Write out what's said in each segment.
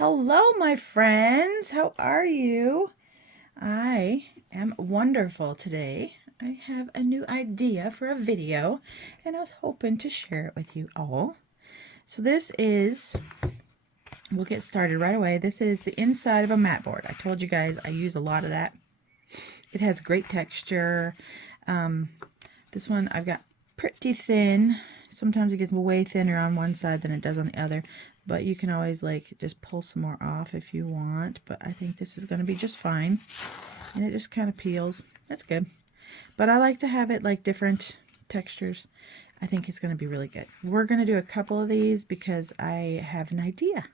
Hello, my friends. How are you? I am wonderful today. I have a new idea for a video, and I was hoping to share it with you all. So this is, we'll get started right away. This is the inside of a mat board. I told you guys I use a lot of that. It has great texture. This one I've got pretty thin. Sometimes it gets way thinner on one side than it does on the other, but you can always like just pull some more off if you want. But I think this is going to be just fine, and it just kind of peels. That's good. But I like to have it like different textures. I think it's going to be really good. We're going to do a couple of these because I have an idea.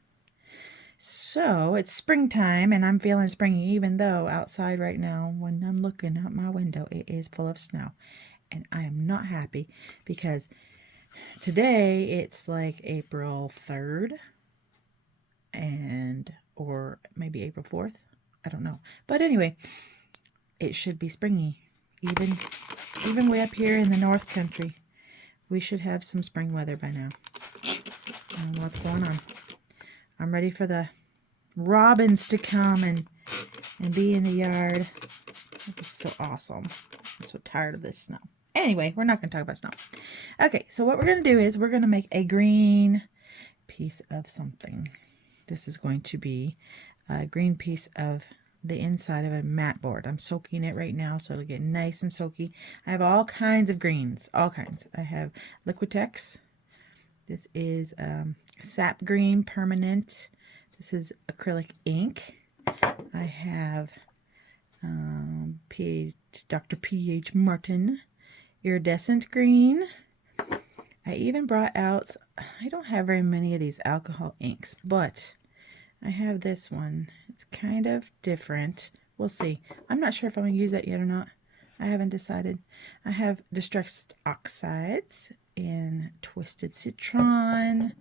So it's springtime and I'm feeling springy, even though outside right now when I'm looking out my window it is full of snow, and I am not happy because today it's like April 3rd or maybe April 4th. I don't know. But anyway, it should be springy. Even way up here in the North Country, we should have some spring weather by now. I don't know what's going on. I'm ready for the robins to come and be in the yard. This is so awesome. I'm so tired of this snow. Anyway, we're not going to talk about snow. Okay, so what we're going to do is we're going to make a green piece of something. This is going to be a green piece of the inside of a mat board. I'm soaking it right now so it'll get nice and soaky. I have all kinds of greens, all kinds. I have Liquitex. This is sap green permanent. This is acrylic ink. I have Dr. P.H. Martin iridescent green. I even brought out, I don't have very many of these alcohol inks, but I have this one. It's kind of different. We'll see. I'm not sure if I'm going to use that yet or not. I haven't decided. I have Distressed Oxides in Twisted Citron.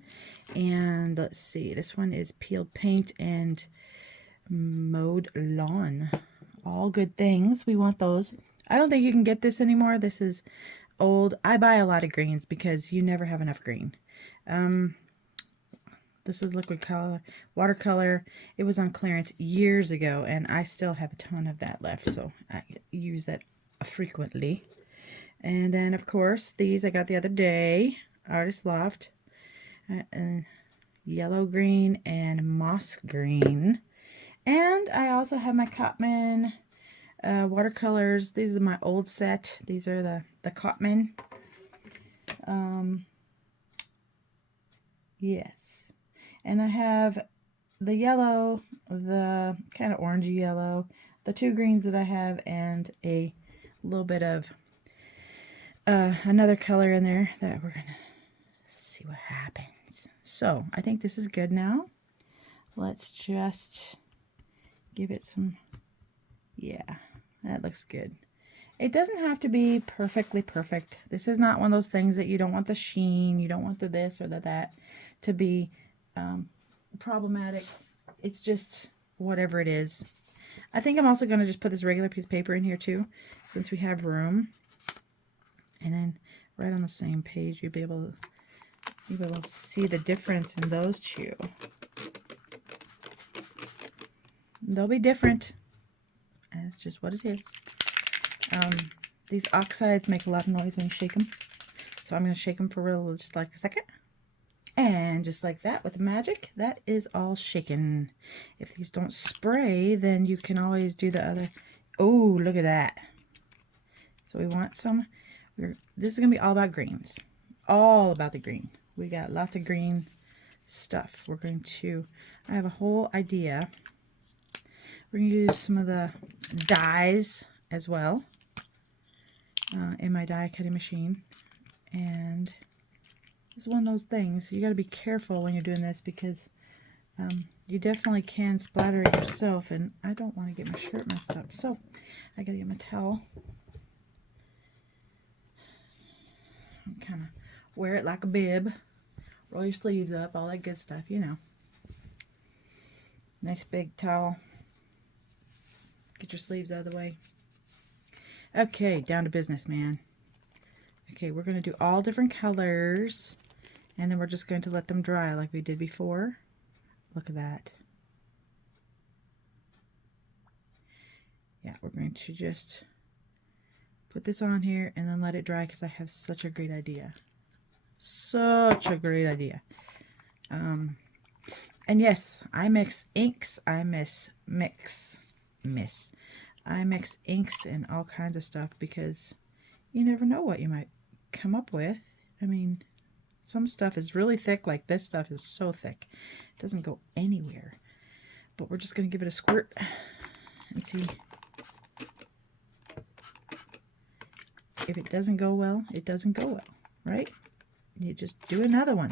And let's see, this one is Peeled Paint and Mowed Lawn. All good things. We want those. I don't think you can get this anymore. This is old. I buy a lot of greens because you never have enough green. This is liquid color, watercolor. It was on clearance years ago, and I still have a ton of that left, so I use that frequently. And then, of course, these I got the other day, Artist Loft, yellow green and moss green. And I also have my Cotman watercolors. These are my old set. These are the Cotman. Yes. And I have the yellow, the kind of orangey yellow, the two greens that I have, and a little bit of another color in there that we're going to see what happens. So I think this is good now. Let's just give it some, yeah, that looks good. It doesn't have to be perfectly perfect. This is not one of those things that you don't want the sheen, you don't want the this or the that to be problematic. It's just whatever it is. I think I'm also going to just put this regular piece of paper in here too, since we have room. And then right on the same page, you'll be able to see the difference in those two. They'll be different. That's just what it is. These oxides make a lot of noise when you shake them. So I'm going to shake them for real, just like a second. And just like that, with magic, that is all shaken. If these don't spray, then you can always do the other. Oh, look at that. So we want some. This is going to be all about greens. All about the green. We got lots of green stuff. We're going to, I have a whole idea. We're going to use some of the dyes as well in my die cutting machine. And it's one of those things. You got to be careful when you're doing this because you definitely can splatter it yourself, and I don't want to get my shirt messed up. So I got to get my towel. Kind of wear it like a bib. Roll your sleeves up, all that good stuff, you know. Nice big towel. Get your sleeves out of the way. Okay, down to business, man. Okay, we're going to do all different colors, and then we're just going to let them dry like we did before. Look at that. Yeah, we're going to just put this on here and then let it dry because I have such a great idea. Such a great idea. And yes, I mix inks. I mix inks and all kinds of stuff because you never know what you might come up with. I mean, some stuff is really thick, like this stuff is so thick. It doesn't go anywhere. But we're just going to give it a squirt and see. If it doesn't go well, it doesn't go well, right? You just do another one.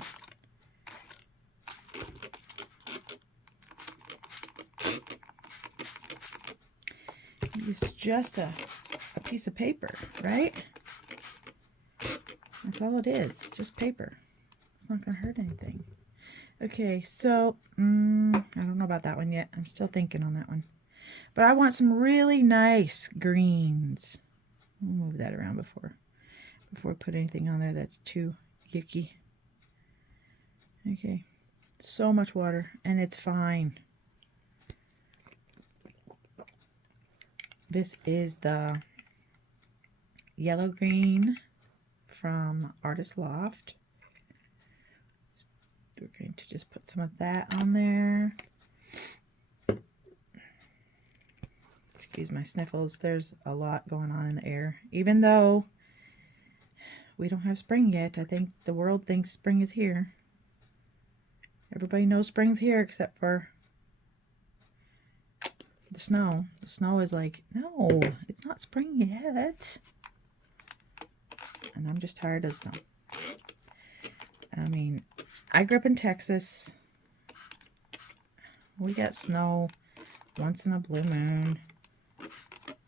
It's just a piece of paper, right? That's all it is. It's just paper. It's not going to hurt anything. Okay, so I don't know about that one yet. I'm still thinking on that one. But I want some really nice greens. We'll move that around before we put anything on there that's too yucky. Okay, so much water, and it's fine. This is the yellow green from Artist Loft. We're going to just put some of that on there. Excuse my sniffles. There's a lot going on in the air. Even though we don't have spring yet, I think the world thinks spring is here. Everybody knows spring's here except for the snow. The snow is like, no, it's not spring yet. And I'm just tired of snow. I mean, I grew up in Texas. We got snow once in a blue moon.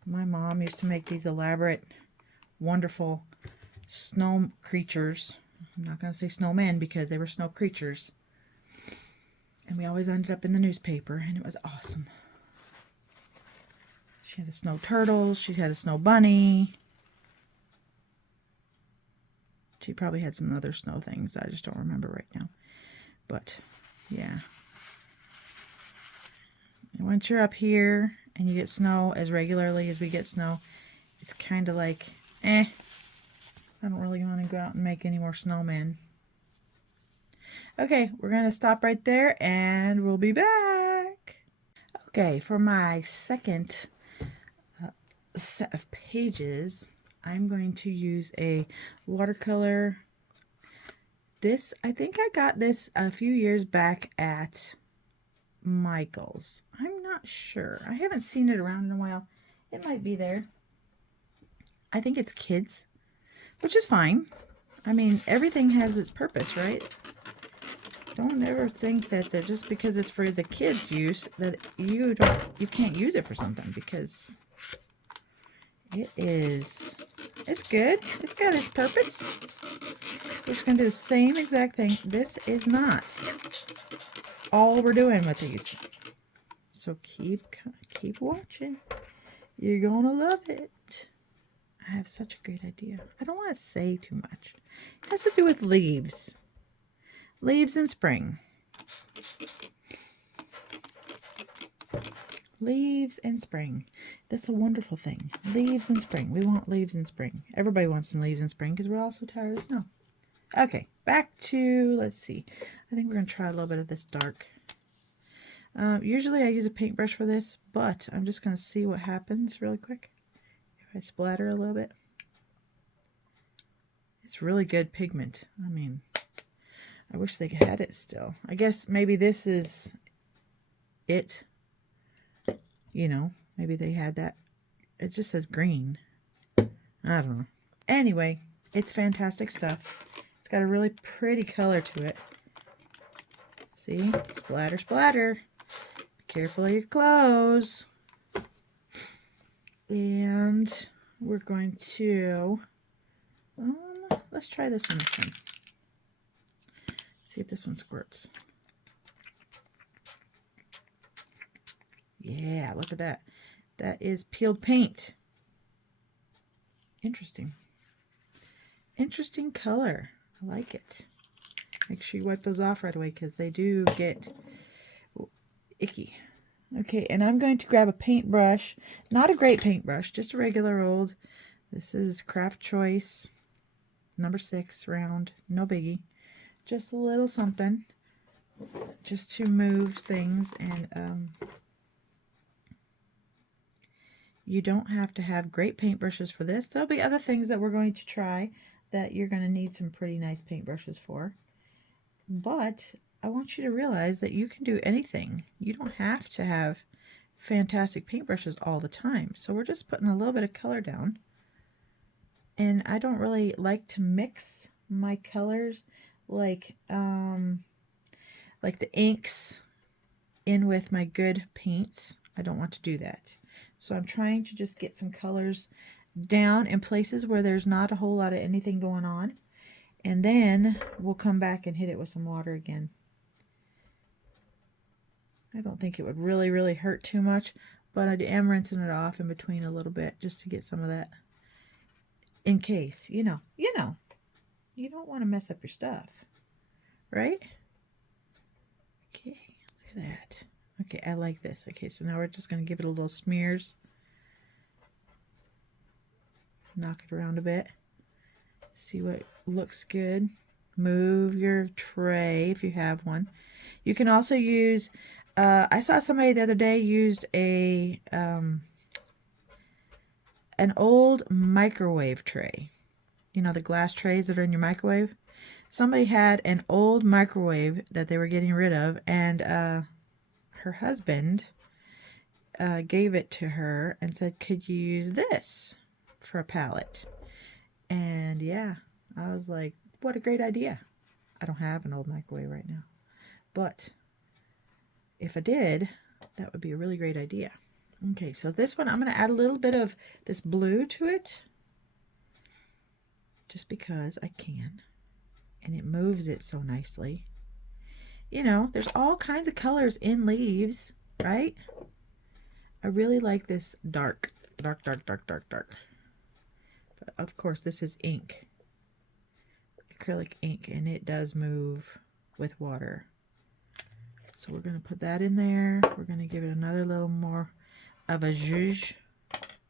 My mom used to make these elaborate, wonderful snow creatures. I'm not going to say snowmen because they were snow creatures. And we always ended up in the newspaper, and it was awesome. She had a snow turtle. She had a snow bunny. She probably had some other snow things. I just don't remember right now. But, yeah. And once you're up here and you get snow as regularly as we get snow, it's kind of like, I don't really want to go out and make any more snowmen. Okay, we're going to stop right there and we'll be back. Okay, for my second set of pages, I'm going to use a watercolor. This, I think I got this a few years back at Michael's. I'm not sure. I haven't seen it around in a while. It might be there. I think it's kids, which is fine. I mean, everything has its purpose, right? Don't ever think that just because it's for the kids' use that you can't use it for something, because it's good. It's got its purpose. We're just going to do the same exact thing. This is not all we're doing with these. So keep watching. You're going to love it. I have such a great idea. I don't want to say too much. It has to do with leaves. Leaves in spring. Leaves in spring. That's a wonderful thing. Leaves in spring. We want leaves in spring. Everybody wants some leaves in spring because we're all so tired of snow. Okay, back to, let's see. I think we're going to try a little bit of this dark. Usually I use a paintbrush for this, but I'm just going to see what happens really quick. If I splatter a little bit. It's really good pigment. I mean, I wish they had it still. I guess maybe this is it. You know, maybe they had that. It just says green. I don't know. Anyway, it's fantastic stuff. It's got a really pretty color to it. See? Splatter, splatter. Be careful of your clothes. And we're going to, let's try this one. See if this one squirts. Yeah, look at that. That is peeled paint. Interesting. Interesting color. I like it. Make sure you wipe those off right away because they do get icky. Okay, and I'm going to grab a paintbrush, not a great paintbrush, just a regular old. This is Craft Choice number 6 round, no biggie. Just a little something, just to move things. And you don't have to have great paintbrushes for this. There'll be other things that we're going to try that you're going to need some pretty nice paintbrushes for. But I want you to realize that you can do anything. You don't have to have fantastic paintbrushes all the time. So we're just putting a little bit of color down. And I don't really like to mix my colors like the inks in with my good paints. I don't want to do that. So I'm trying to just get some colors down in places where there's not a whole lot of anything going on. And then we'll come back and hit it with some water again. I don't think it would really hurt too much, but I am rinsing it off in between a little bit just to get some of that in case, you know, you don't want to mess up your stuff, right? Okay, look at that. Okay, I like this. Okay, so now we're just going to give it a little smears. Knock it around a bit. See what looks good. Move your tray if you have one. You can also use, I saw somebody the other day used an old microwave tray. You know, the glass trays that are in your microwave? Somebody had an old microwave that they were getting rid of, and her husband gave it to her and said, could you use this for a palette? And yeah, I was like, what a great idea. I don't have an old microwave right now, but if I did, that would be a really great idea. Okay, so this one, I'm going to add a little bit of this blue to it, just because I can, and it moves it so nicely. You know, there's all kinds of colors in leaves, right? I really like this dark. But of course, this is ink, acrylic ink, and it does move with water. So we're going to put that in there. We're going to give it another little more of a zhuzh.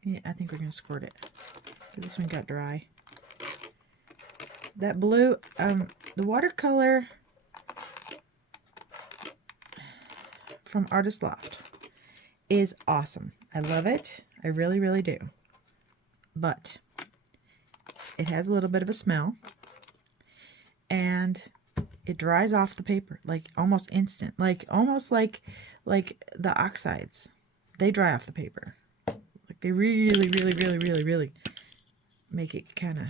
Yeah, I think we're going to squirt it, because this one got dry. That blue, the watercolor from Artist Loft is awesome. I love it. I really do. But it has a little bit of a smell, and it dries off the paper like almost instant, almost like the oxides. They dry off the paper. Like they really make it kind of,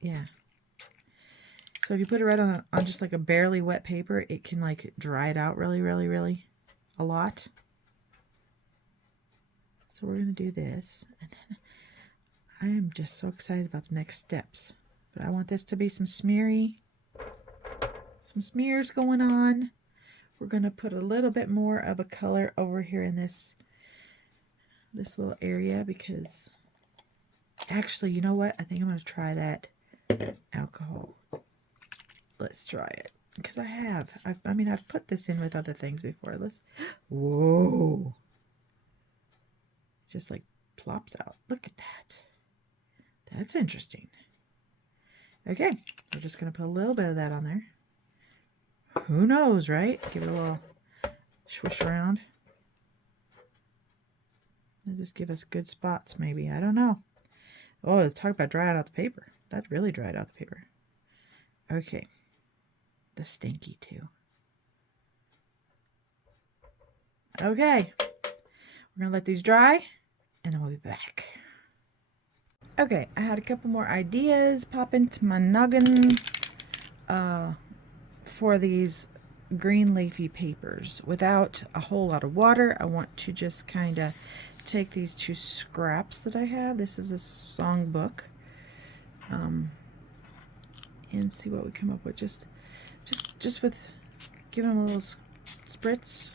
yeah. So if you put it right on just like a barely wet paper, it can like dry it out really a lot. So we're going to do this, and then I am just so excited about the next steps. But I want this to be some smears going on. We're going to put a little bit more of a color over here in this little area, because actually, you know what? I think I'm going to try that alcohol. Let's try it, because I've put this in with other things before. Whoa. It just like plops out. Look at that. That's interesting. Okay, we're just going to put a little bit of that on there. Who knows, right? Give it a little swish around. It'll just give us good spots, maybe. I don't know. Oh, talk about drying out the paper. That really dried out the paper. Okay. The stinky, too. Okay. We're going to let these dry, and then we'll be back. Okay, I had a couple more ideas pop into my noggin for these green leafy papers. Without a whole lot of water, I want to just kind of take these 2 scraps that I have. This is a songbook, and see what we come up with. Just with giving them a little spritz.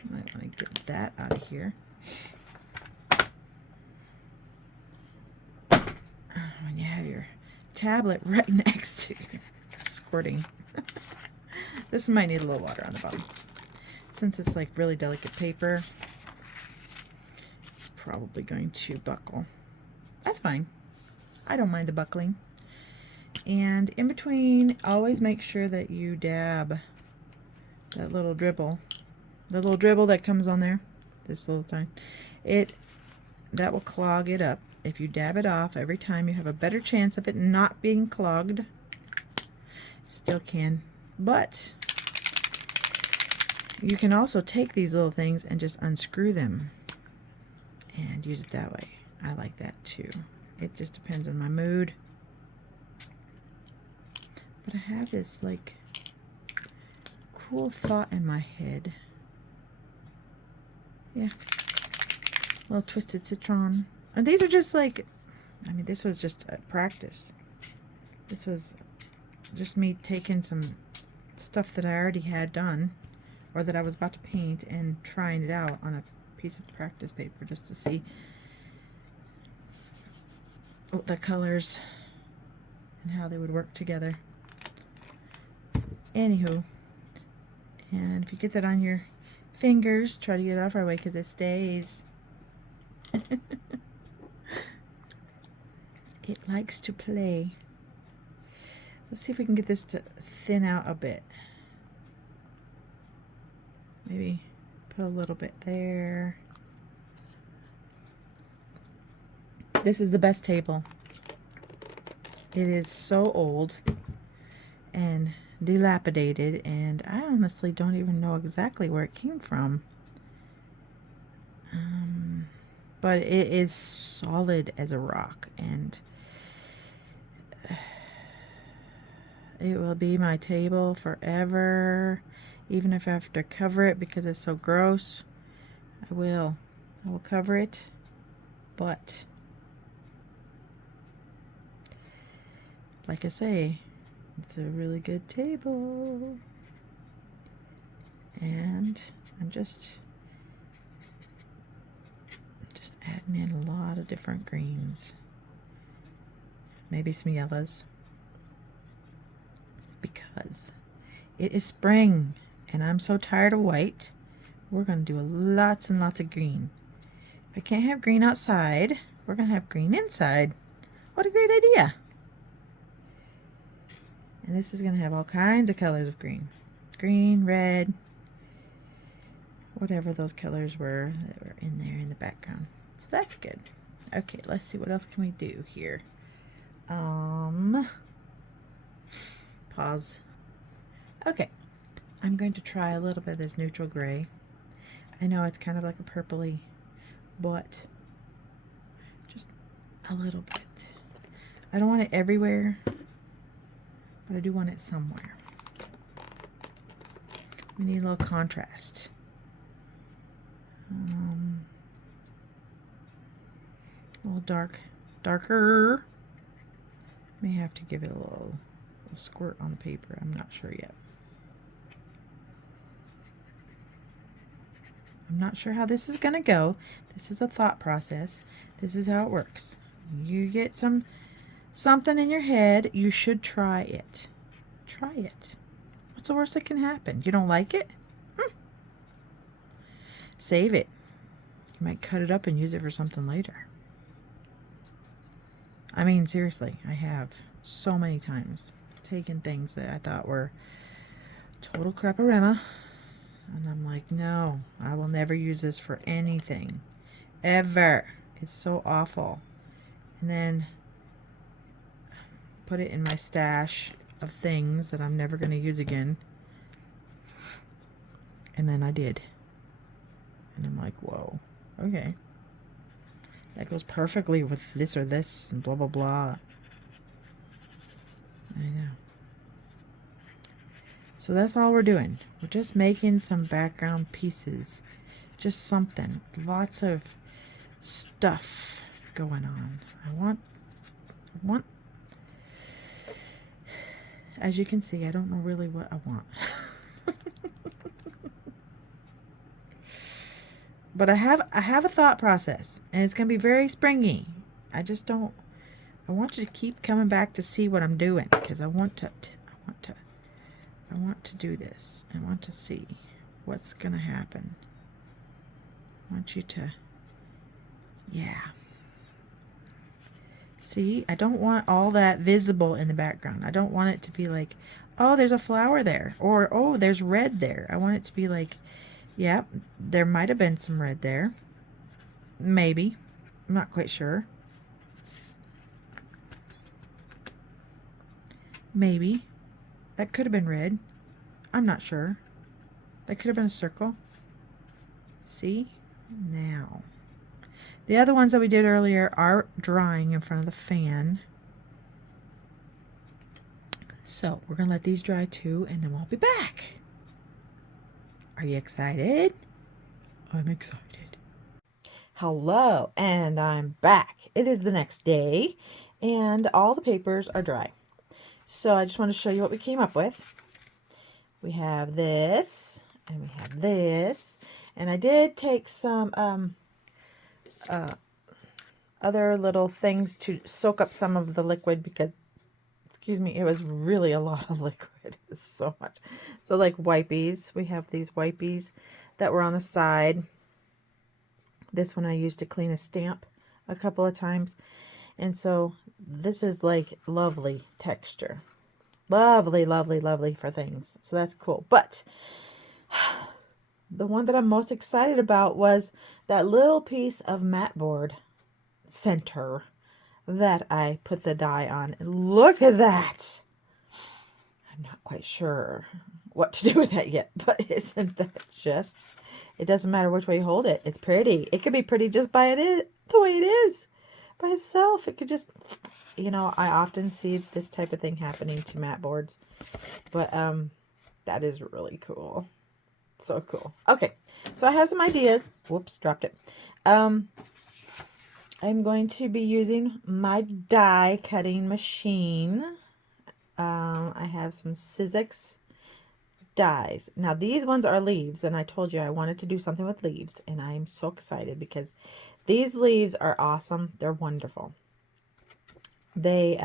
I might want to get that out of here. When you have your tablet right next to you, squirting. This might need a little water on the bottom. Since it's like really delicate paper, it's probably going to buckle. That's fine. I don't mind the buckling. And in between, always make sure that you dab that little dribble. The little dribble that comes on there, this little time, that will clog it up. If you dab it off every time, you have a better chance of it not being clogged. Still can, but you can also take these little things and just unscrew them and use it that way. I like that too. It just depends on my mood. But I have this like cool thought in my head. Yeah. A little twisted citron. And these are just like, I mean, this was just a practice. This was just me taking some stuff that I already had done, or that I was about to paint, and trying it out on a piece of practice paper just to see the colors and how they would work together. Anywho, and if you get that on your fingers, try to get it off right away because it stays. It likes to play. Let's see if we can get this to thin out a bit. Maybe put a little bit there. This is the best table. It is so old and dilapidated, and I honestly don't even know exactly where it came from. But it is solid as a rock, and it will be my table forever. Even if I have to cover it because it's so gross, I will cover it. But like I say, it's a really good table, and I'm just adding in a lot of different greens, maybe some yellows, because it is spring and I'm so tired of white. We're going to do lots and lots of green. If I can't have green outside, we're going to have green inside. What a great idea. And this is going to have all kinds of colors of green. Green, red, whatever those colors were that were in there in the background. So that's good. Okay, let's see, what else can we do here? Pause. Okay, I'm going to try a little bit of this neutral gray. I know it's kind of like a purpley, but just a little bit. I don't want it everywhere, but I do want it somewhere. We need a little contrast. A little darker. May have to give it a little squirt on the paper. I'm not sure yet. I'm not sure how this is going to go. This is a thought process. This is how it works. You get something in your head, you should try it. Try it. What's the worst that can happen? You don't like it? Save it. You might cut it up and use it for something later. I mean, seriously, I have so many times taken things that I thought were total crap-a-rama, and I'm like, no, I will never use this for anything. Ever. It's so awful. And then put it in my stash of things that I'm never going to use again. And then I did. And I'm like, whoa, okay. That goes perfectly with this or this and blah, blah, blah. I know. So that's all we're doing. We're just making some background pieces. Just something. Lots of stuff going on. I want, as you can see, I don't know really what I want. But I have a thought process, and it's going to be very springy. I want you to keep coming back to see what I'm doing, because I want to do this. I want to see. what's going to happen. I want you to, yeah. See, I don't want all that visible in the background. I don't want it to be like, oh, there's a flower there, or oh, there's red there. I want it to be like, yeah, there might have been some red there. Maybe. I'm not quite sure. Maybe. That could have been red. I'm not sure. That could have been a circle. See? Now. The other ones that we did earlier are drying in front of the fan. So we're going to let these dry too, and then we'll be back. Are you excited? I'm excited. Hello, and I'm back. It is the next day, and all the papers are dry. So I just want to show you what we came up with. We have this, and we have this, and I did take some other little things to soak up some of the liquid because, excuse me, it was really a lot of liquid. It was so much. So like wipies, we have these wipies that were on the side. This one I used to clean a stamp a couple of times. And so this is like lovely texture. Lovely, lovely, lovely for things. So that's cool. But the one that I'm most excited about was that little piece of matte board center that I put the die on. And look at that. I'm not quite sure what to do with that yet, but isn't that just, it doesn't matter which way you hold it. It's pretty. It could be pretty just by the way it is by itself. It could just, you know, I often see this type of thing happening to matte boards, but that is really cool. So cool. Okay, so I have some ideas. Whoops, dropped it. I'm going to be using my die cutting machine. I have some Sizzix dies. Now these ones are leaves, and I told you I wanted to do something with leaves, and I am so excited because these leaves are awesome. They're wonderful. They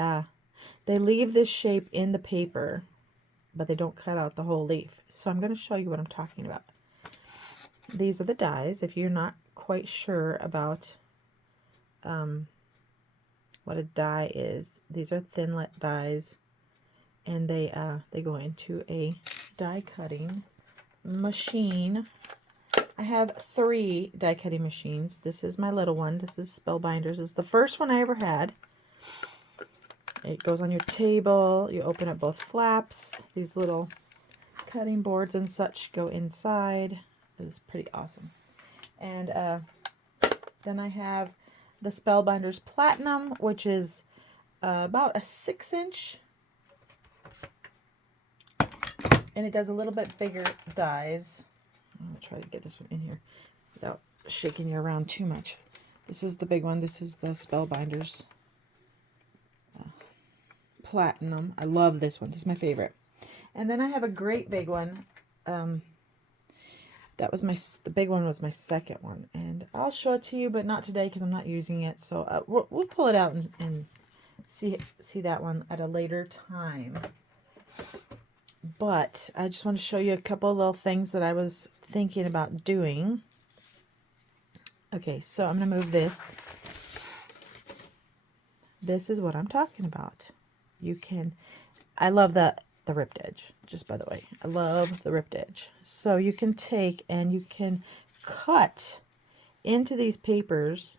leave this shape in the paper, but they don't cut out the whole leaf. So I'm going to show you what I'm talking about. These are the dies. If you're not quite sure about what a die is, these are Thinlit dies, and they go into a die cutting machine. I have 3 die cutting machines. This is my little one. This is Spellbinders. This is the first one I ever had. It goes on your table. You open up both flaps. These little cutting boards and such go inside. This is pretty awesome. And then I have the Spellbinders Platinum, which is about a 6-inch. And it does a little bit bigger dies. I'm going to try to get this one in here without shaking you around too much. This is the big one. This is the Spellbinders Platinum. I love this one. This is my favorite. And then I have a great big one. That was the big one was my second one. And I'll show it to you, but not today because I'm not using it. So we'll pull it out and see that one at a later time. But I just want to show you a couple of little things that I was thinking about doing. Okay, so I'm going to move this. This is what I'm talking about. You can, I love the ripped edge, just by the way. I love the ripped edge. So you can take and you can cut into these papers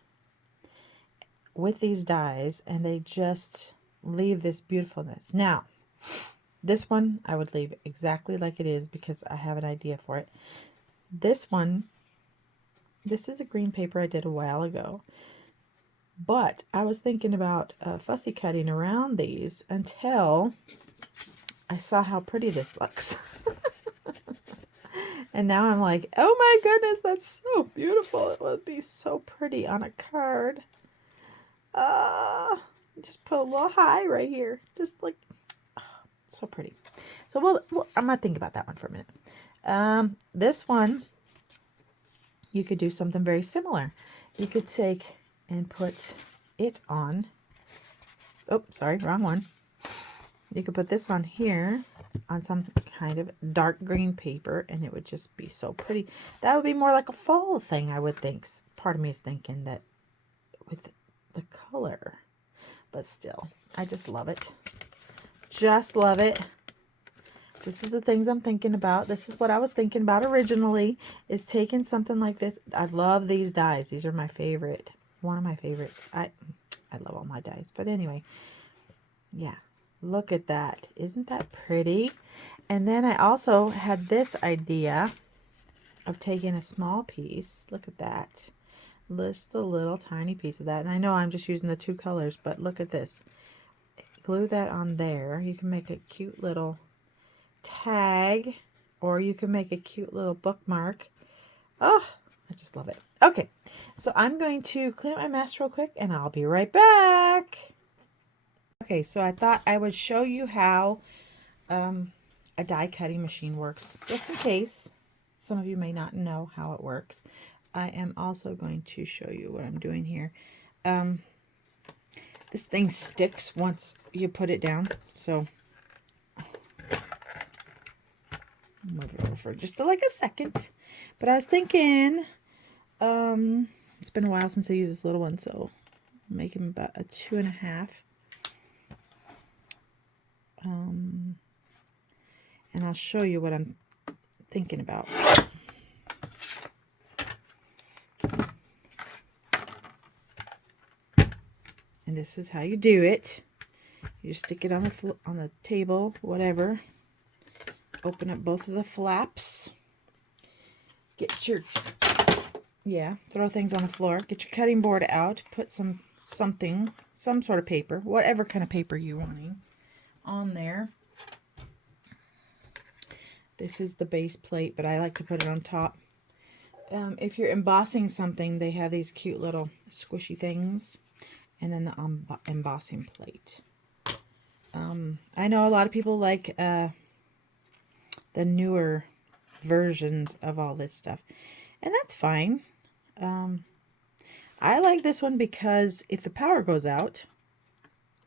with these dies, and they just leave this beautifulness. Now, this one I would leave exactly like it is because I have an idea for it. This one, this is a green paper I did a while ago. But I was thinking about fussy cutting around these until I saw how pretty this looks. And now I'm like, oh my goodness, that's so beautiful. It would be so pretty on a card. Just put a little high right here. Just like, oh, so pretty. So I'm going to think about that one for a minute. This one, you could do something very similar. You could take and put it on. Oh, sorry, wrong one. You could put this on here on some kind of dark green paper, and it would just be so pretty. That would be more like a fall thing, I would think. Part of me is thinking that with the color, but still, I just love it. Just love it. This is the things I'm thinking about. This is what I was thinking about originally, is taking something like this. I love these dies. These are my favorite. One of my favorites. I love all my dies. But anyway, yeah. Look at that. Isn't that pretty? And then I also had this idea of taking a small piece. Look at that. Just a little tiny piece of that. And I know I'm just using the two colors, but look at this. Glue that on there. You can make a cute little tag, or you can make a cute little bookmark. Oh, I just love it. Okay, so I'm going to clean up my mess real quick, and I'll be right back. Okay, so I thought I would show you how a die cutting machine works, just in case some of you may not know how it works. I am also going to show you what I'm doing here. This thing sticks once you put it down, so move it over for just like a second. But I was thinking, it's been a while since I used this little one, so I'll make him about a 2.5. And I'll show you what I'm thinking about. And this is how you do it. You just stick it on the table, whatever. Open up both of the flaps. Get your, throw things on the floor. Get your cutting board out. Put some sort of paper, whatever kind of paper you're wanting, on there. This is the base plate, but I like to put it on top. If you're embossing something, they have these cute little squishy things. And then the embossing plate. I know a lot of people like the newer versions of all this stuff, and that's fine. I like this one because if the power goes out,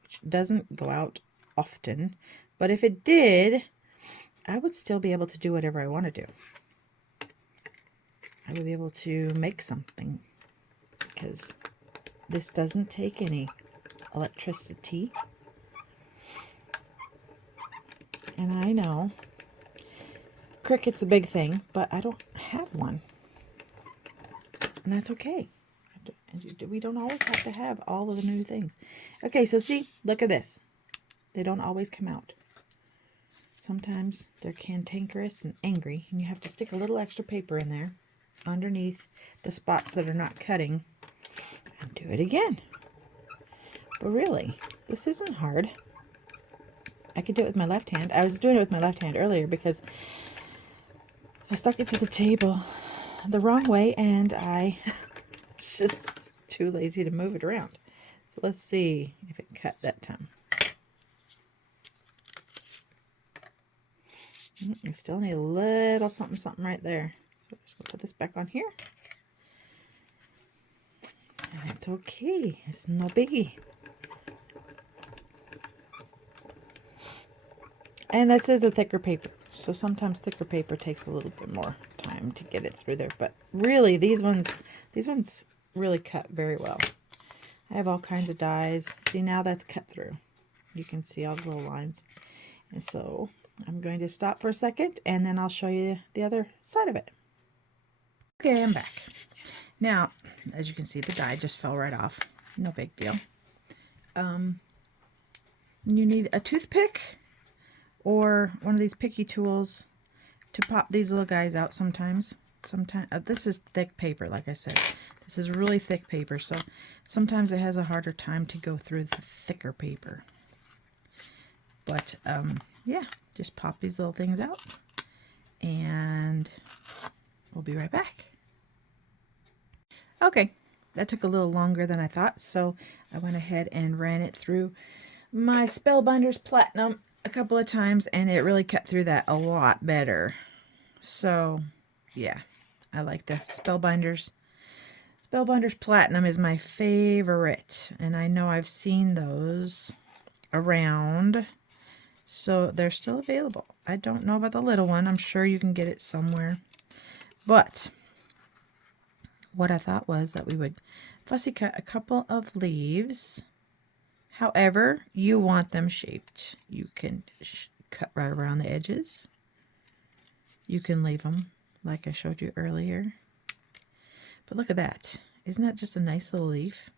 which doesn't go out often, but if it did, I would still be able to do whatever I want to do. I would be able to make something, because this doesn't take any electricity. And I know Cricut's a big thing, but I don't have one. And that's okay. We don't always have to have all of the new things. Okay, so see, look at this. They don't always come out. Sometimes they're cantankerous and angry, and you have to stick a little extra paper in there underneath the spots that are not cutting, and do it again. But really, this isn't hard. I could do it with my left hand. I was doing it with my left hand earlier because I stuck it to the table the wrong way, and I was just too lazy to move it around. Let's see if it cut that time. I still need a little something right there. So I'm just going to put this back on here. And it's okay. It's no biggie. And this is a thicker paper. So sometimes thicker paper takes a little bit more time to get it through there. But really, these ones really cut very well. I have all kinds of dies. See, now that's cut through. You can see all the little lines. And so I'm going to stop for a second, and then I'll show you the other side of it. Okay, I'm back. Now, as you can see, the die just fell right off. No big deal. You need a toothpick or one of these picky tools to pop these little guys out sometimes. This is thick paper, like I said. This is really thick paper, so sometimes it has a harder time to go through the thicker paper. But, yeah, just pop these little things out, and we'll be right back. Okay, that took a little longer than I thought, so I went ahead and ran it through my Spellbinders Platinum a couple of times, and it really cut through that a lot better. So, yeah, I like the Spellbinders. Spellbinders Platinum is my favorite, and I know I've seen those around. So they're still available. I don't know about the little one. I'm sure you can get it somewhere. But what I thought was that we would fussy cut a couple of leaves. However you want them shaped. You can cut right around the edges. You can leave them like I showed you earlier. But look at that. Isn't that just a nice little leaf?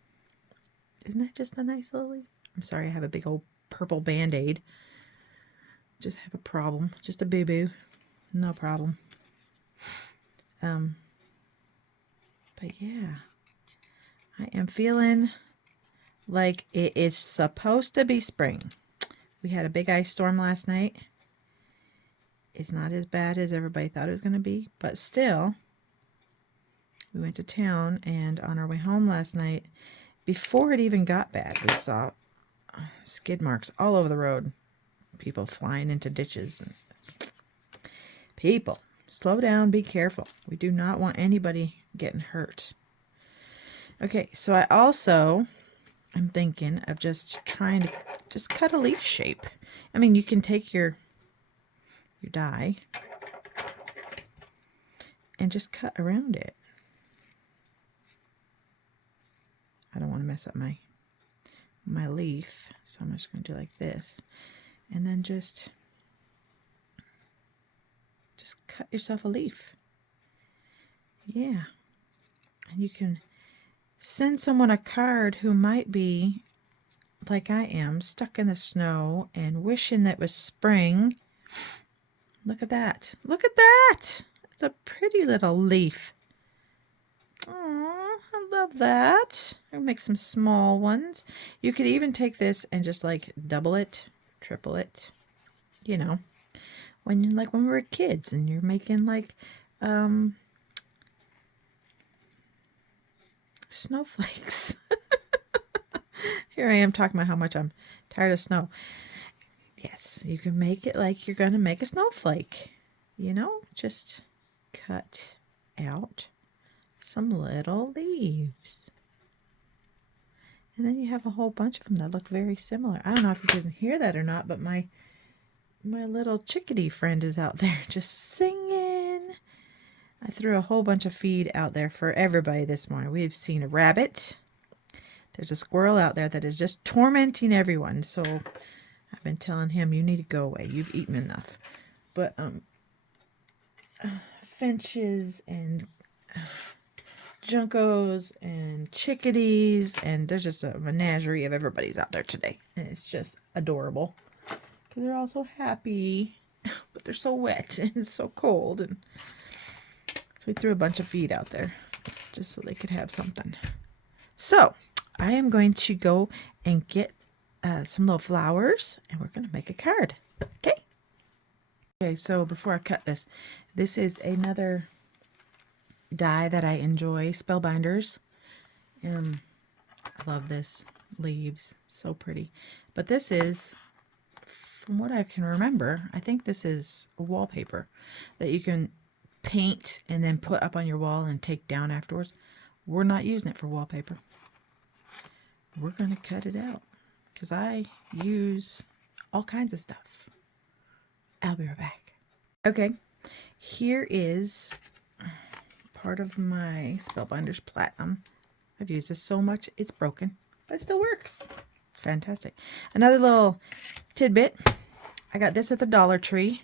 Isn't that just a nice little leaf? I'm sorry, I have a big old purple Band-Aid. Just have a problem. Just a boo-boo. No problem. But yeah, I am feeling like it is supposed to be spring. We had a big ice storm last night. It's not as bad as everybody thought it was going to be, but still, we went to town, and on our way home last night, before it even got bad, we saw skid marks all over the road. People flying into ditches. People, slow down, be careful. We do not want anybody getting hurt. Okay, so I also am thinking of just trying to just cut a leaf shape. I mean, you can take your die and just cut around it. I don't want to mess up my leaf, so I'm just going to do like this, and then just cut yourself a leaf. Yeah, and you can send someone a card who might be like I am, stuck in the snow and wishing that it was spring. Look at that. Look at that. It's a pretty little leaf. Oh, I love that. I'll make some small ones. You could even take this and just like double it, triple it. You know, when we were kids and you're making like snowflakes. Here I am talking about how much I'm tired of snow. Yes, you can make it like you're going to make a snowflake. You know, just cut out some little leaves. And then you have a whole bunch of them that look very similar. I don't know if you can hear that or not, but my little chickadee friend is out there just singing. I threw a whole bunch of feed out there for everybody this morning. We've seen a rabbit. There's a squirrel out there that is just tormenting everyone. So I've been telling him, you need to go away. You've eaten enough. But finches and juncos and chickadees, and there's just a menagerie of everybody's out there today. And it's just adorable. Because they're all so happy. But they're so wet and it's so cold. And so we threw a bunch of feed out there just so they could have something. So I am going to go and get some little flowers, and we're going to make a card. Okay? Okay, so before I cut this, this is another die that I enjoy, Spellbinders. I love this. Leaves, so pretty. But this is, from what I can remember, I think this is wallpaper that you can paint and then put up on your wall and take down afterwards. We're not using it for wallpaper. We're going to cut it out because I use all kinds of stuff. I'll be right back. Okay, here is part of my Spellbinders Platinum. I've used this so much, it's broken, but it still works. It's fantastic. Another little tidbit. I got this at the Dollar Tree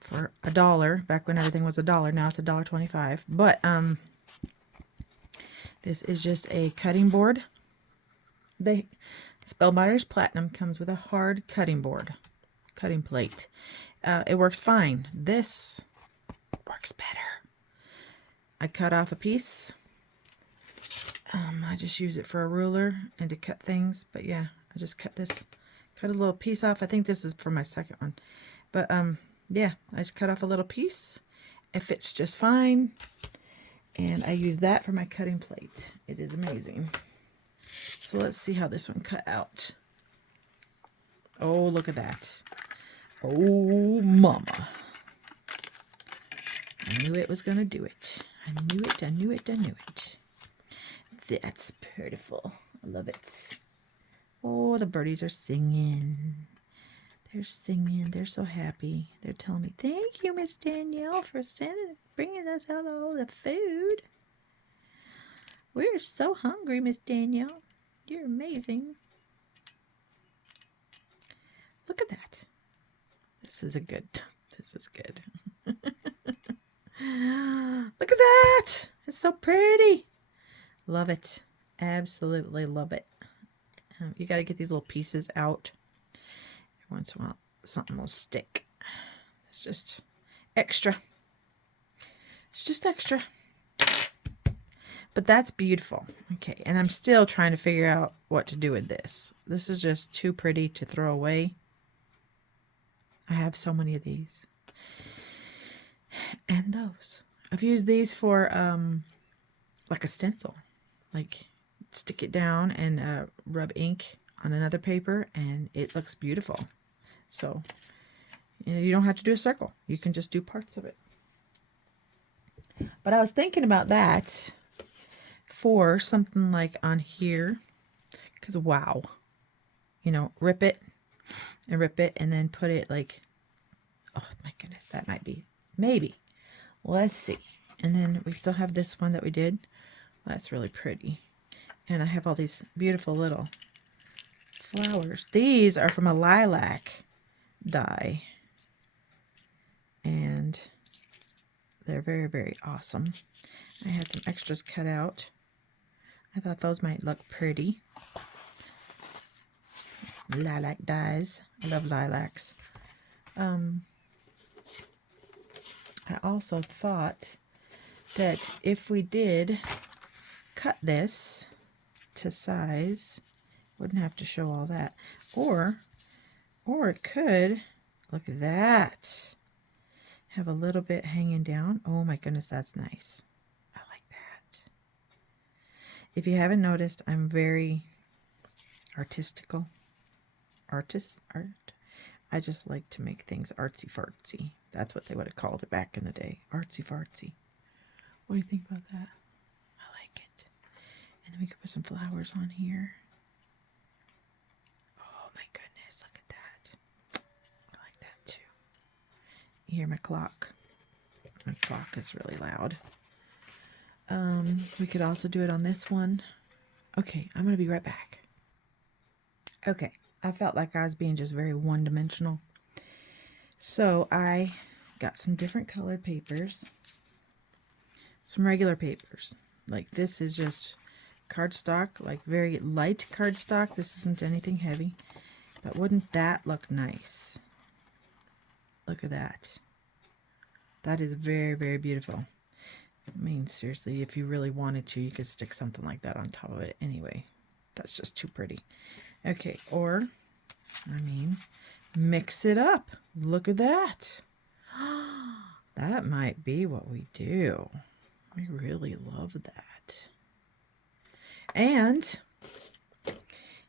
for $1, back when everything was $1. Now it's $1.25. But this is just a cutting board. The Spellbinders Platinum comes with a hard cutting board, cutting plate. It works fine. This works better. I cut off a piece. I just use it for a ruler and to cut things. But yeah, I just cut a little piece off. I think this is for my second one. But yeah, I just cut off a little piece. It fits just fine. And I use that for my cutting plate. It is amazing. So let's see how this one cut out. Oh, look at that. Oh, mama. I knew it was going to do it. I knew it, I knew it, I knew it. That's beautiful. I love it. Oh, the birdies are singing. They're singing. They're so happy. They're telling me, thank you, Miss Danielle, for bringing us out all the food. We're so hungry, Miss Danielle. You're amazing. Look at that. This is good. Look at that. It's so pretty. Love it. Absolutely love it. You got to get these little pieces out. Every once in a while, something will stick. It's just extra. It's just extra. But that's beautiful. Okay, and I'm still trying to figure out what to do with this. This is just too pretty to throw away. I have so many of these. And those. I've used these for like a stencil. Like stick it down and rub ink on another paper and it looks beautiful. So you don't have to do a circle. You can just do parts of it. But I was thinking about that for something like on here, because wow, you know, rip it and then put it like, oh my goodness, that might be, maybe, let's see. And then we still have this one that we did. That's really pretty. And I have all these beautiful little flowers. These are from a lilac die. And they're very, very awesome. I had some extras cut out. I thought those might look pretty. Lilac dies. I love lilacs. I also thought that if we did cut this to size, wouldn't have to show all that. Or it could, look at that, have a little bit hanging down. Oh my goodness, that's nice. I like that. If you haven't noticed, I'm very artistical. Art. I just like to make things artsy fartsy. That's what they would have called it back in the day. Artsy fartsy. What do you think about that? I like it. And then we could put some flowers on here. Oh my goodness, look at that. I like that too. You hear my clock? My clock is really loud. We could also do it on this one. Okay, I'm going to be right back. Okay, I felt like I was being just very one-dimensional. So I got some different colored papers. Some regular papers. Like this is just cardstock, like very light cardstock. This isn't anything heavy. But wouldn't that look nice? Look at that. That is very, very beautiful. I mean, seriously, if you really wanted to, you could stick something like that on top of it anyway. That's just too pretty. Okay, or, I mean, mix it up. Look at that. That might be what we do. I really love that. And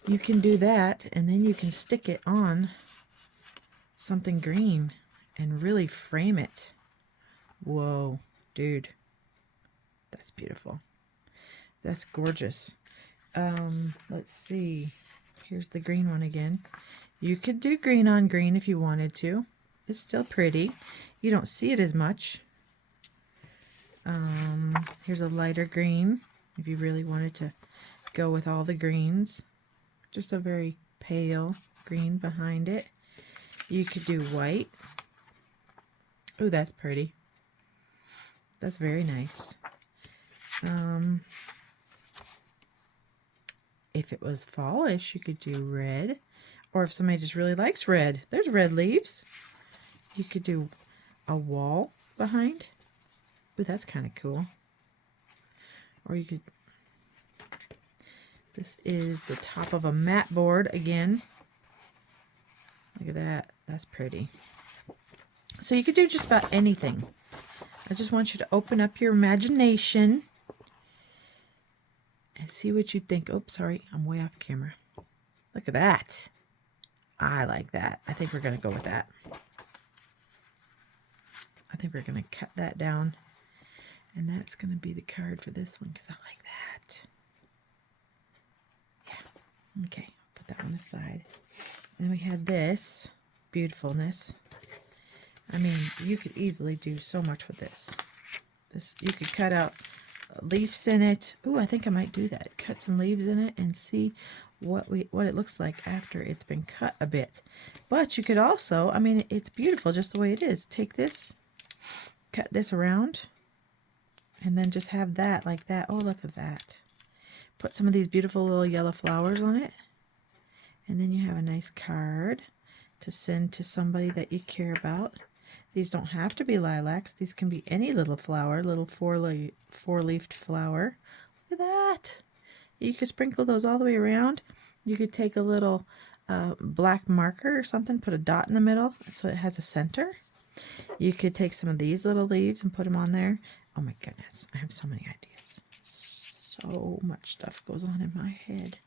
you can do that, and then you can stick it on something green and really frame it. Whoa, dude. That's beautiful. That's gorgeous. Let's see. Here's the green one again. You could do green on green if you wanted to. It's still pretty. You don't see it as much. Here's a lighter green if you really wanted to go with all the greens. Just a very pale green behind it. You could do white. Oh, that's pretty. That's very nice. If it was fallish, you could do red. Or if somebody just really likes red, there's red leaves. You could do a wall behind. Ooh, that's kind of cool. Or you could, this is the top of a mat board again. Look at that. That's pretty. So you could do just about anything. I just want you to open up your imagination and see what you think. Oh, sorry, I'm way off camera. Look at that. I like that. I think we're going to go with that. I think we're going to cut that down. And that's going to be the card for this one because I like that. Yeah. Okay, put that one aside. Then we had this. beautifulness. I mean, you could easily do so much with this. You could cut out leaves in it. Ooh, I think I might do that. Cut some leaves in it and see what it looks like after it's been cut a bit. But you could also, I mean, it's beautiful just the way it is. Take this, cut this around, and then just have that like that. Oh, look at that. Put some of these beautiful little yellow flowers on it. And then you have a nice card to send to somebody that you care about. These don't have to be lilacs. These can be any little flower, little four-leafed flower. Look at that. You could sprinkle those all the way around. You could take a little black marker or something, put a dot in the middle so it has a center. You could take some of these little leaves and put them on there. Oh my goodness, I have so many ideas. So much stuff goes on in my head.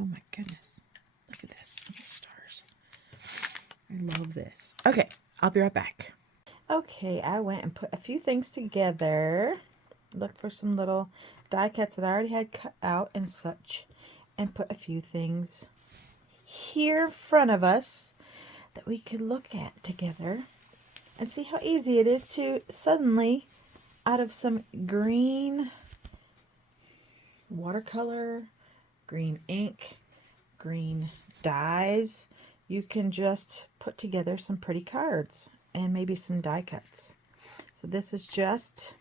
Oh my goodness. Look at this. Look at the stars. I love this. Okay, I'll be right back. Okay, I went and put a few things together. Look for some little die cuts that I already had cut out and such. And put a few things here in front of us that we could look at together. And see how easy it is to suddenly, out of some green watercolor, green ink, green dyes, you can just put together some pretty cards and maybe some die cuts. So this is just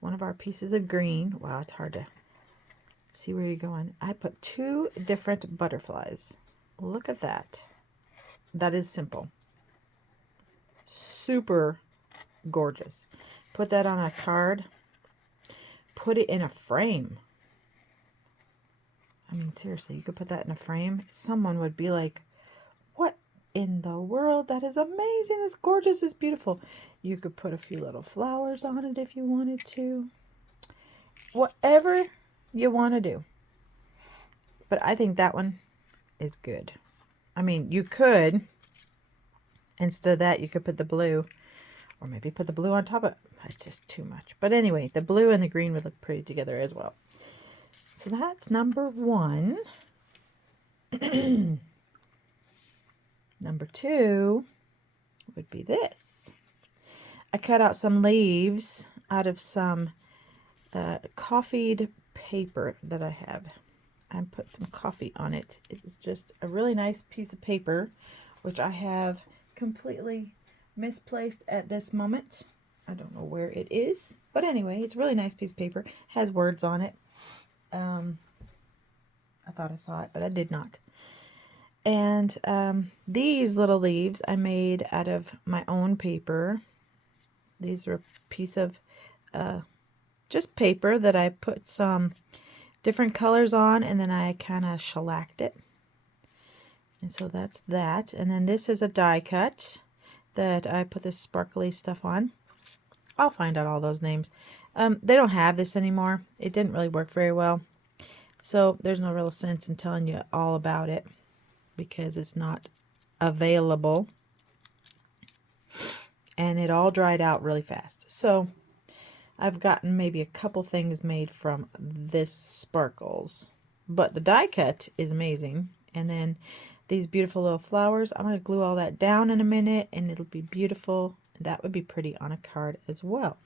one of our pieces of green. Wow, it's hard to see where you're going. I put 2 different butterflies. Look at that. That is simple. Super gorgeous. Put that on a card. Put it in a frame. I mean, seriously, you could put that in a frame. Someone would be like, what in the world? That is amazing. It's gorgeous. It's beautiful. You could put a few little flowers on it if you wanted to. Whatever you want to do. But I think that one is good. I mean, you could, instead of that, you could put the blue, or maybe put the blue on top of it. It's just too much. But anyway, the blue and the green would look pretty together as well. So that's number 1. Number 2 would be this. I cut out some leaves out of some coffeed paper that I have. I put some coffee on it. It is just a really nice piece of paper, which I have completely misplaced at this moment. I don't know where it is, but anyway, it's a really nice piece of paper. It has words on it. I thought I saw it, but I did not. And these little leaves I made out of my own paper. These are a piece of just paper that I put some different colors on, and then I kind of shellacked it. And so that's that. And then this is a die cut that I put this sparkly stuff on. I'll find out all those names. They don't have this anymore. It didn't really work very well. So there's no real sense in telling you all about it because it's not available. And it all dried out really fast. So I've gotten maybe a couple things made from this sparkles. But the die cut is amazing. And then these beautiful little flowers, I'm going to glue all that down in a minute and it'll be beautiful. That would be pretty on a card as well.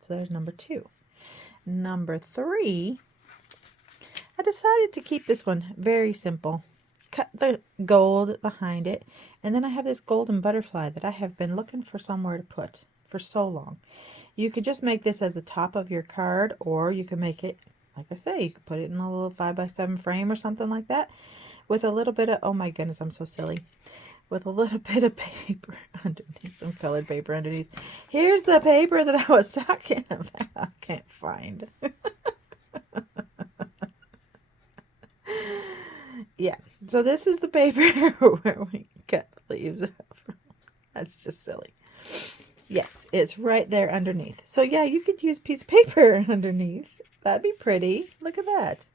So there's number 2. Number 3, I decided to keep this one very simple. Cut the gold behind it. And then I have this golden butterfly that I have been looking for somewhere to put for so long. You could just make this as the top of your card, or you can make it, like I say, you could put it in a little 5x7 frame or something like that with a little bit of, oh my goodness, I'm so silly, with a little bit of paper underneath, some colored paper underneath. Here's the paper that I was talking about. I can't find. Yeah, so this is the paper where we cut the leaves out from. That's just silly. Yes, it's right there underneath. So yeah, you could use a piece of paper underneath. That'd be pretty. Look at that.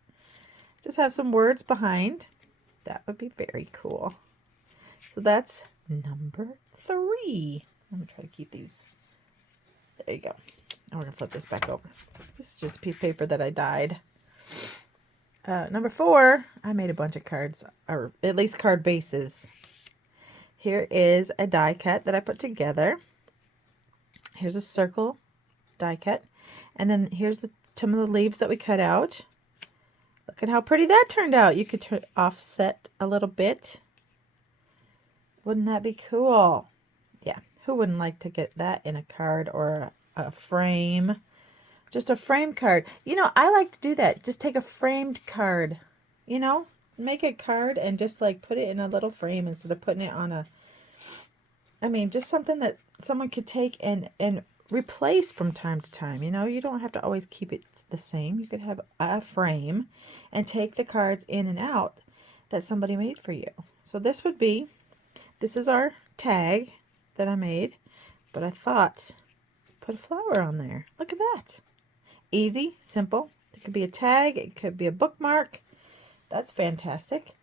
Just have some words behind. That would be very cool. So that's number 3. I'm going to try to keep these. There you go. I'm going to flip this back over. This is just a piece of paper that I dyed. Number 4, I made a bunch of cards, or at least card bases. Here is a die cut that I put together. Here's a circle die cut. And then here's some of the leaves that we cut out. Look at how pretty that turned out. You could offset a little bit. Wouldn't that be cool? Yeah, who wouldn't like to get that in a card or a frame? Just a frame card. You know, I like to do that. Just take a framed card, you know, make a card and just like put it in a little frame instead of putting it on a, I mean, just something that someone could take and replace from time to time. You know, you don't have to always keep it the same. You could have a frame and take the cards in and out that somebody made for you. So this is our tag that I made, but I thought, put a flower on there. Look at that. Easy, simple. It could be a tag. It could be a bookmark. That's fantastic.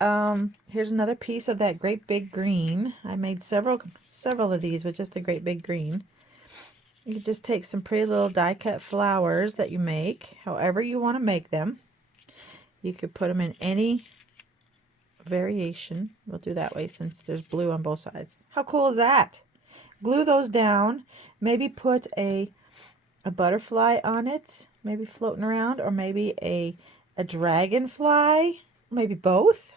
Here's another piece of that great big green. I made several of these with just a great big green. You could just take some pretty little die cut flowers that you make, however you want to make them. You could put them in any variation. We'll do that way since there's blue on both sides. How cool is that? Glue those down. Maybe put a butterfly on it, maybe floating around, or maybe a dragonfly, maybe both.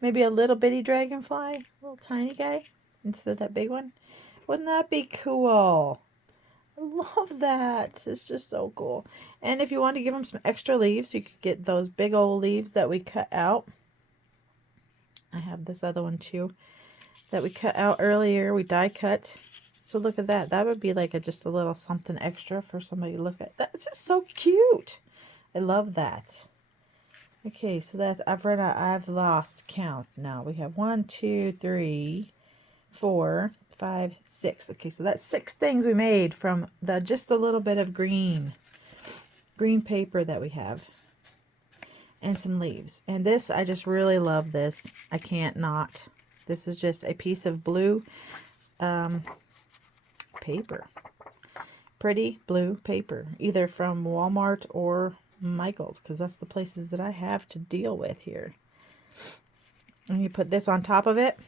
Maybe a little bitty dragonfly, little tiny guy, instead of that big one. Wouldn't that be cool? I love that. It's just so cool. And if you want to give them some extra leaves, you could get those big old leaves that we cut out. I have this other one too that we cut out earlier. We die cut. So look at that. That would be like just a little something extra for somebody to look at. That's just so cute. I love that. Okay, so that's, I've lost count now. We have 1, 2, 3, 4, 5, 6. Okay, so that's 6 things we made from just a little bit of green paper that we have. And some leaves. And this, I just really love this. I can't not. This is just a piece of blue paper. Pretty blue paper. Either from Walmart or Michael's, because that's the places that I have to deal with here. And you put this on top of it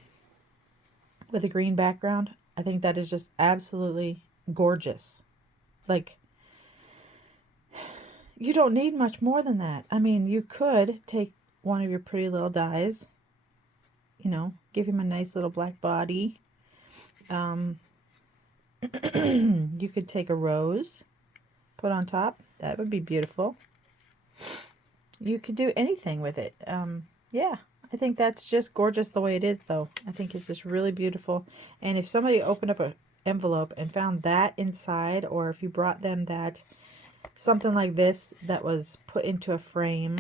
with a green background. I think that is just absolutely gorgeous. Like, you don't need much more than that. I mean, you could take one of your pretty little dies, you know, give him a nice little black body. You could take a rose, put on top. That would be beautiful. You could do anything with it. Yeah, I think that's just gorgeous the way it is, though. I think it's just really beautiful. And if somebody opened up an envelope and found that inside, or if you brought them that something like this that was put into a frame,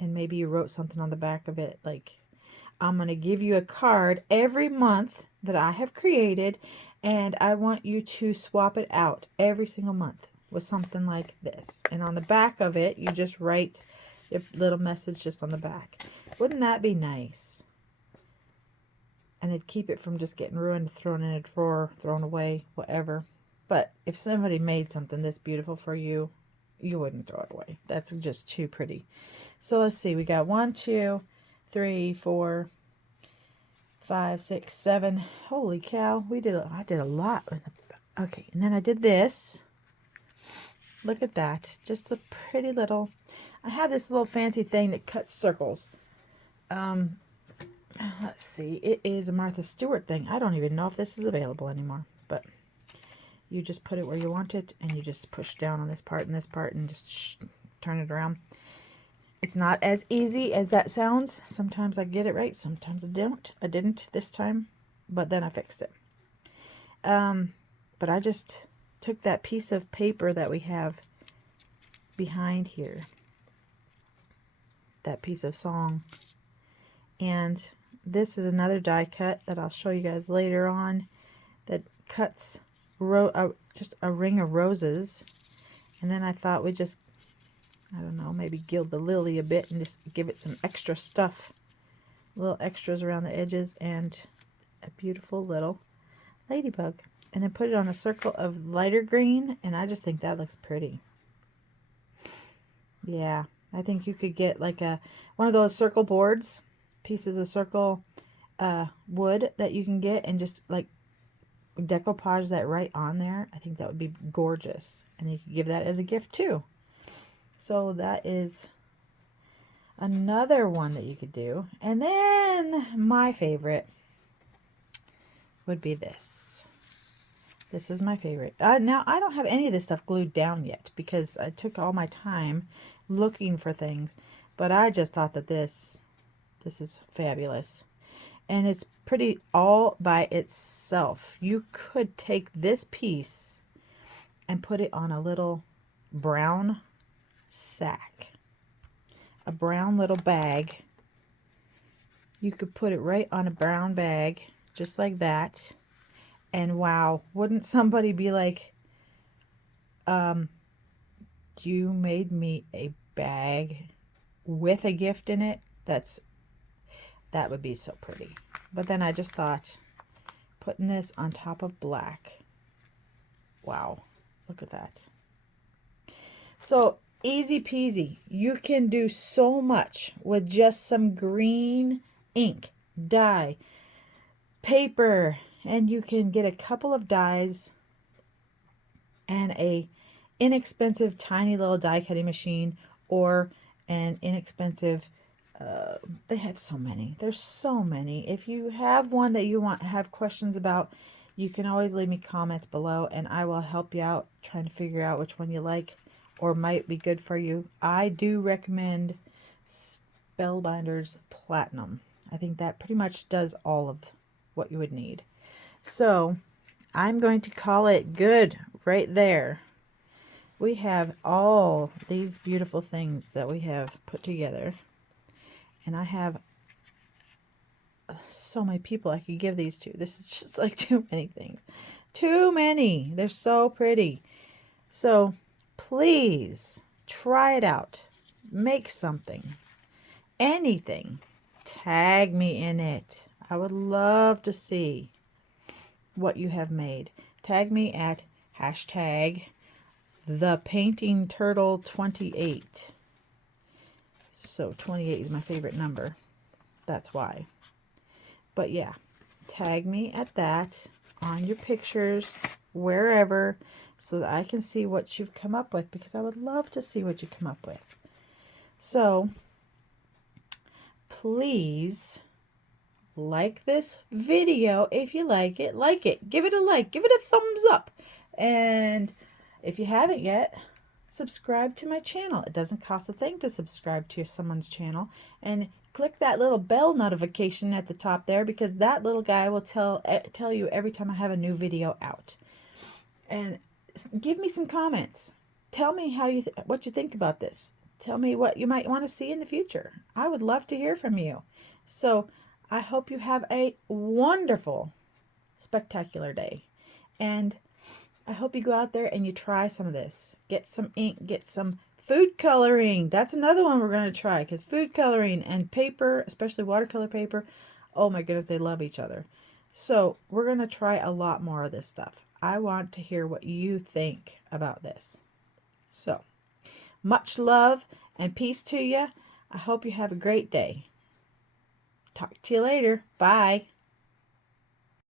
and maybe you wrote something on the back of it, like, I'm going to give you a card every month that I have created, and I want you to swap it out every single month with something like this. And on the back of it, you just write your little message just on the back. Wouldn't that be nice? And it'd keep it from just getting ruined, thrown in a drawer, thrown away, whatever. But if somebody made something this beautiful for you, you wouldn't throw it away. That's just too pretty. So let's see. We got 1, 2, 3, 4, 5, 6, 7. Holy cow. I did a lot. Okay. And then I did this. Look at that. Just a pretty little, I have this little fancy thing that cuts circles. Let's see. It is a Martha Stewart thing. I don't even know if this is available anymore, but you just put it where you want it, and you just push down on this part and just turn it around. It's not as easy as that sounds. Sometimes I get it right. Sometimes I don't. I didn't this time, but then I fixed it. But I just took that piece of paper that we have behind here, that piece of song, and this is another die cut that I'll show you guys later on that cuts just a ring of roses. And then I thought we'd just, I don't know, maybe gild the lily a bit and just give it some extra stuff, little extras around the edges, and a beautiful little ladybug. And then put it on a circle of lighter green, and I just think that looks pretty. Yeah, I think you could get like one of those circle boards, pieces of circle, wood that you can get and just like decoupage that right on there. I think that would be gorgeous. And you could give that as a gift too. So that is another one that you could do. And then my favorite would be this. This is my favorite. Now, I don't have any of this stuff glued down yet because I took all my time looking for things. But I just thought that this is fabulous. And it's pretty all by itself. You could take this piece and put it on a little brown sack. A brown little bag. You could put it right on a brown bag, just like that. And wow, wouldn't somebody be like, you made me a bag with a gift in it? That would be so pretty. But then I just thought, putting this on top of black. Wow, look at that. So easy peasy. You can do so much with just some green ink, dye, paper, and you can get a couple of dyes and a inexpensive tiny little die cutting machine, or an inexpensive they have so many. There's so many. If you have one that you have questions about, you can always leave me comments below and I will help you out trying to figure out which one you like or might be good for you. I do recommend Spellbinders Platinum. I think that pretty much does all of what you would need. So I'm going to call it good right there. We have all these beautiful things that we have put together. And I have so many people I could give these to. This is just like too many things. Too many. They're so pretty. So please try it out. Make something. Anything. Tag me in it. I would love to see what you have made. Tag me at hashtag #thepaintingturtle28. So 28 is my favorite number. That's why. But yeah, tag me at that on your pictures, wherever, so that I can see what you've come up with, because I would love to see what you come up with. So please like this video. If you like it, give it a like, give it a thumbs up. And if you haven't yet, subscribe to my channel. It doesn't cost a thing to subscribe to someone's channel. And click that little bell notification at the top there, because that little guy will tell you every time I have a new video out. And give me some comments. Tell me how what you think about this. Tell me what you might want to see in the future. I would love to hear from you. So I hope you have a wonderful, spectacular day. And I hope you go out there and you try some of this. Get some ink, get some food coloring. That's another one we're going to try, because food coloring and paper, especially watercolor paper, oh my goodness, they love each other. So we're going to try a lot more of this stuff. I want to hear what you think about this. So much love and peace to you. I hope you have a great day. Talk to you later. Bye.